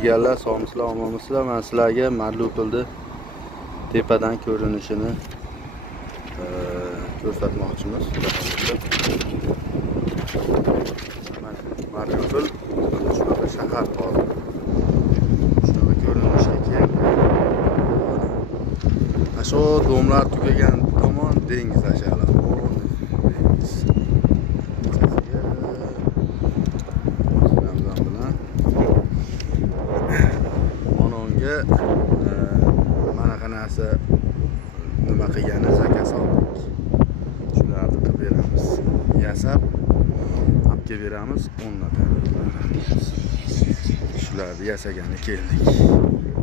jigarlar, sog'misizlar, omonmisizlar? Men sizlarga Mariupolni tepadan ko'rinishini ko'rsatmoqchimiz. Mariupol shunaqa shahar hozir. Shunaqa ko'rinishga keldi. Shu domlar tugagan tomon dengiz aşağılar. Ononga manaqa narsa nima qilgani zakaz oldik. Shularni qilib beramiz. Yasab olib kelib beramiz 10 nafar. Shularni yasagani keldik.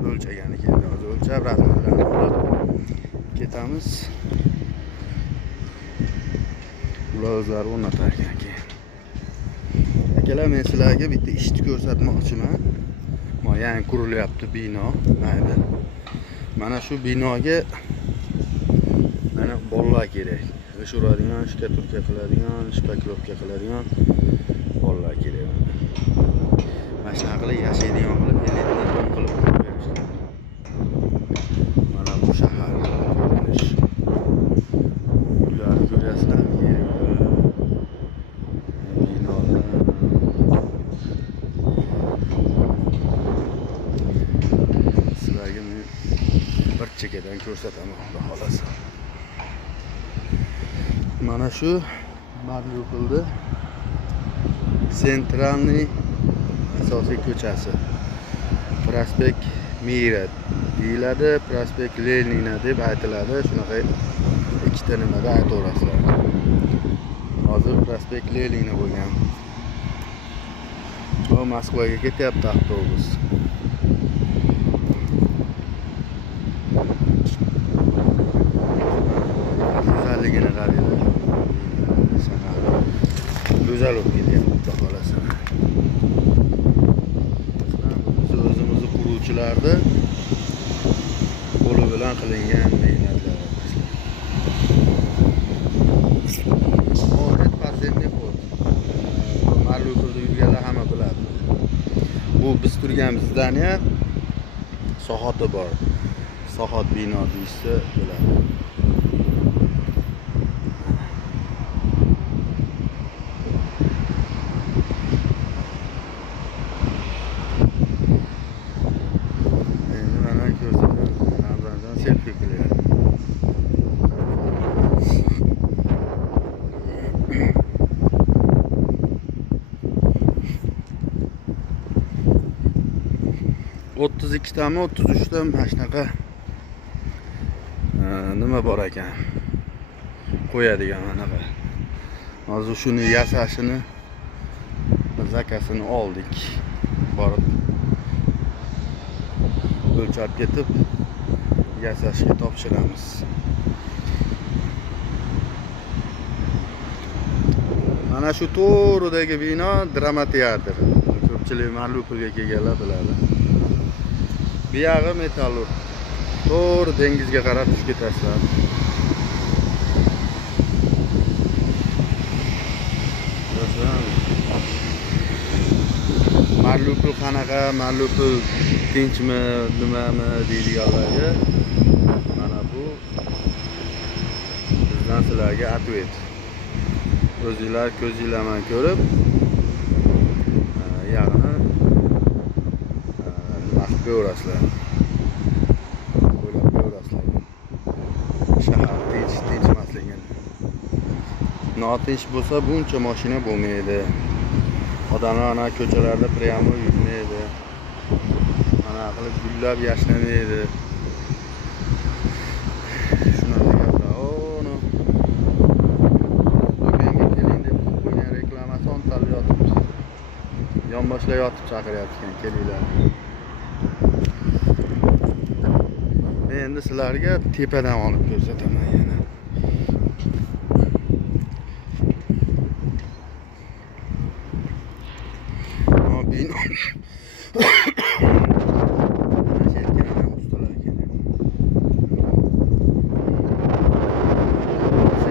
O'lchagani keldik. Hozir o'lchab rasmlarni olib ketamiz. Ular o'zlari o'rnatar ekan keyin. Akalar, men sizlarga bitta ishni ko'rsatmoqchiman. Yangi qurilyapti bino. Mayli. Mana shu binoga mana bolalar kerak. Ish uradigan, shkaturka qiladigan, shpaklovka qiladigan bolalar kerak. Mana shunaqa qilib yashaydigan qilib, elitni dom qilib berishdi. Mana bu shahar ko'rinish. Ularni ko'rasizlarmi? Binolar. Sizlarga men bir chekkadan ko'rsataman, xudo xolasa. Mana shu Mariupolda Sentralniy asosiy ko'chasi. Prospekt Mira deyiladi, Prospekt Lenina deb aytiladi. Shunaqa ikkita nimada aytaverasizlar. Hozir Prospekt Lenina bo'lgan. Bu Moskvaga ketyapti avtobus. Go'zalligini qaranglar. Go'zal bo'lib kelyapti, xudo xolasa. O'zimizni quruvchilarni qo'li bilan qilingan mehnatlar. Oxir pasendni xod. Mariupolda yurganlar hamma biladi. Bu biz turganimiz zdaniya sohoti bor. Sohot bino deysa bo'ladi. Selfie qilyapti. O'ttiz ikkitami, 33ta mana shunaqa nima bor ekan. Qo'yadigan manaqa. Hozir shuni yasashini zakasini oldik. Borib o'lchab ketib yasashga topshiramiz. Mana shu to'g'ridagi bino drama teatr. Ko'pchilik Mariupolga kelganlar biladi. Bu yog'i metallurg. To'g'ri dengizga qarab tushib ketasizlar. Mariupol qanaqa, Mariupol tinchmi, nimami deydiganlarga mana bu bizdan sizlarga atvet. O'zingizlar ko'zingizlar bilan ko'rib, yog'ini nima qilib ko'rasizlar. O'ylab ko'rasizlar. Shahar tinchmasligini. Notinch bo'lsa buncha mashina bo'lmaydi. Odamlar ana ko'chalarda prямо yurmaydi. Mana qilib gullab yashnamaydi. Shunaqa gaplar. Ono. Do'konga keling deb qo'ygan reklamasi ontalib yotibdi. Yonboshlab yotib chaqiryapti ekan, kelinglar. Men endi sizlarga tepadan olib ko'rsataman yana. Bino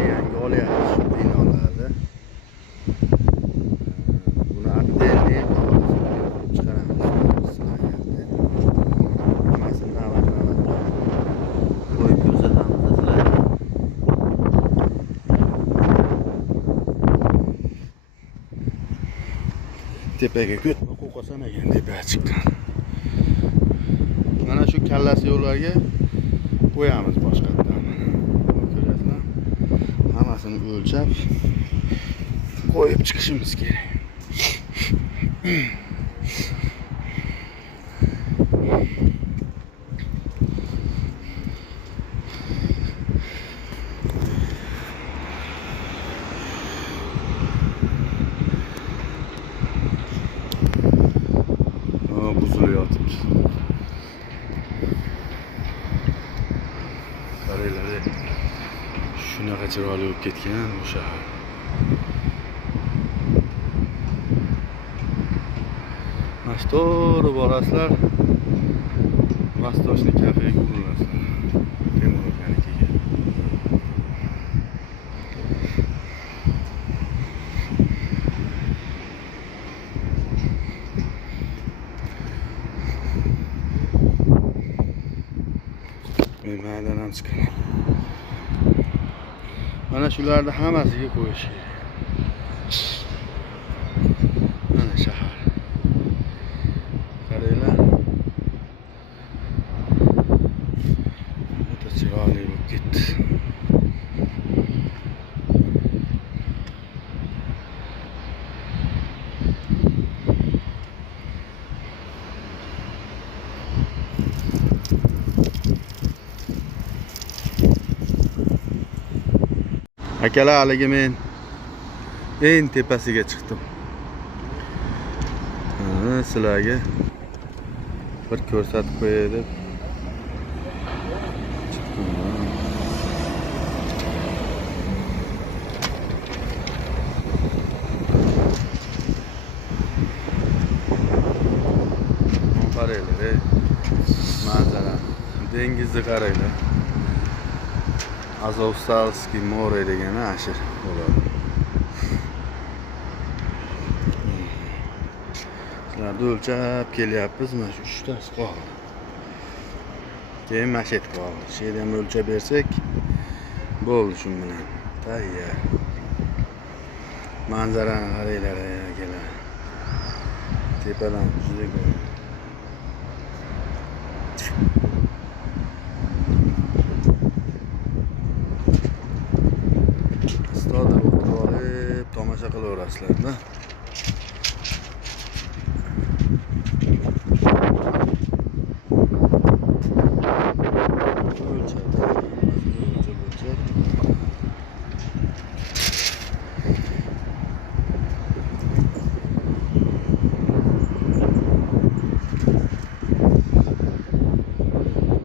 yangi olyapti binolarda. Buni attelni chiqaramiz. tepaga ko'tma qo'qasan ekan tepaga chiqqan. Mana shu kallasi yo'llarga qo'yamiz boshqatdan. Ko'rasizlar? Hammasini o'lchab qo'yib chiqishimiz kerak. Buzilayotibdi. Qaranglar, shunaqa chiroyli bo'lib ketgan bu shahar. Mana shu to'g'ri borasizlar, Vostochniy kafega urilasizlar. Temur akanikiga. Maydan ham chiqaman. Mana shularni hammasiga qo'yish kerak. Mana shahar. Qaranglar. O'ta chiroyli bo'lib ketdi. Akalar, haligi men eng tepasiga chiqdim. Sizlarga bir ko'rsatib qo'yay deb chiqdim. Qaranglar, manzara. Dengizni qaranglar. Azovstalskiy more degani ashir bo'ladi. Sizlarni o'lchab kelyapmiz, mana shu 3 tasi qoldi. Keyin mashet qoldi. Shu yerda ham o'lchab bersak bo'ldi shu bilan. Tayyor. Manzarani qaranglar, akalar. Tepadan juda go'zal. Tomosha qilaverasizlar-da.